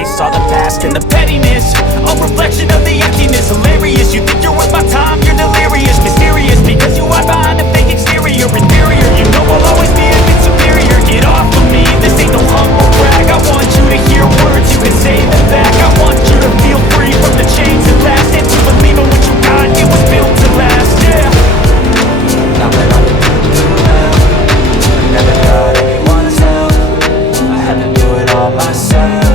erase all the past and the pettiness. A reflection of the emptiness. Hilarious, you think you're worth my time, you're delirious. Mysterious, because you hide behind a fake exterior. Inferior, you know I'll always be a bit superior. Get off of me, this ain't no humble brag. I want you to hear words, you can say them back. I want you to feel free from the chains that last, and to believe in what you got, it was built to last, yeah. Now that I've been through hell, I never got anyone's help. I had to do it all myself.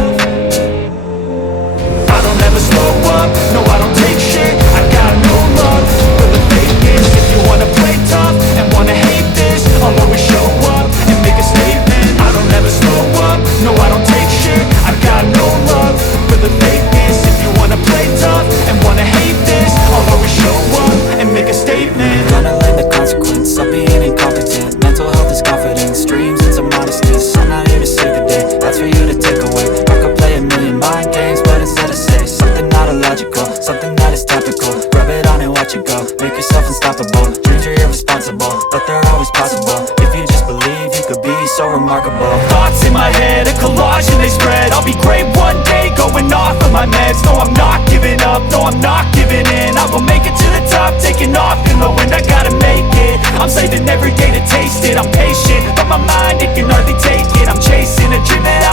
I don't ever slow up, no I don't take shit. I got no love for the fakeness. If you wanna play tough and wanna hate this, I'll always show up and make a statement. I don't ever slow up, no I don't take shit. I got no love for the fakeness. If you wanna play tough and wanna hate this, I'll always show up and make a statement. Gonna learn the consequence of being incompetent. Mental health is confidence, dreams into modestness. I'm not here to save the day, that's for you to take away. I could play a million mind games, but instead I say something not illogical, something that is topical. Rub it on and watch it go, make yourself unstoppable. Dreams are irresponsible, but they're always possible. If you just believe, you could be so remarkable. Thoughts in my head, a collage and they spread. I'll be great one day, going off of my meds. No, I'm not giving up, no, I'm not giving in. I will make it to the top, taking off in the wind. I gotta make it, I'm saving every day to taste it. I'm patient, but my mind, it can hardly take it. I'm chasing a dream that